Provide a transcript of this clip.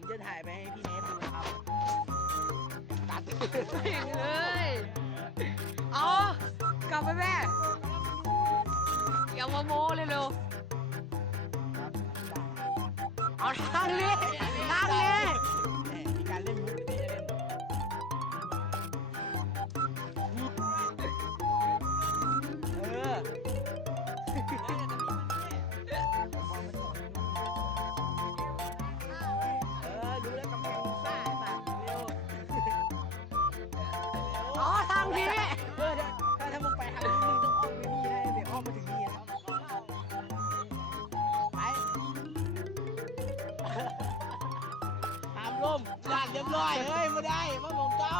ผมจะถ่ายไปให้พี่เนทดูนะครับตัด เลยเอากลับไปแม่อย่ามาโม้เร็วๆเอาทางนี้ทางนี้ มีการเล่นมุกที่จะเล่นเออรู้แล้วกำแพงซ่าสัตว์เร็ว อ๋อทางนี้ ถ้ามึงไปทางนี้มึงต้องอ้อมไปนี่ได้เดี๋ยวอ้อมมาถึงนี่นะไปตามลมลาดเรียบร้อยเฮ้ยไม่ได้มาผมเจ้า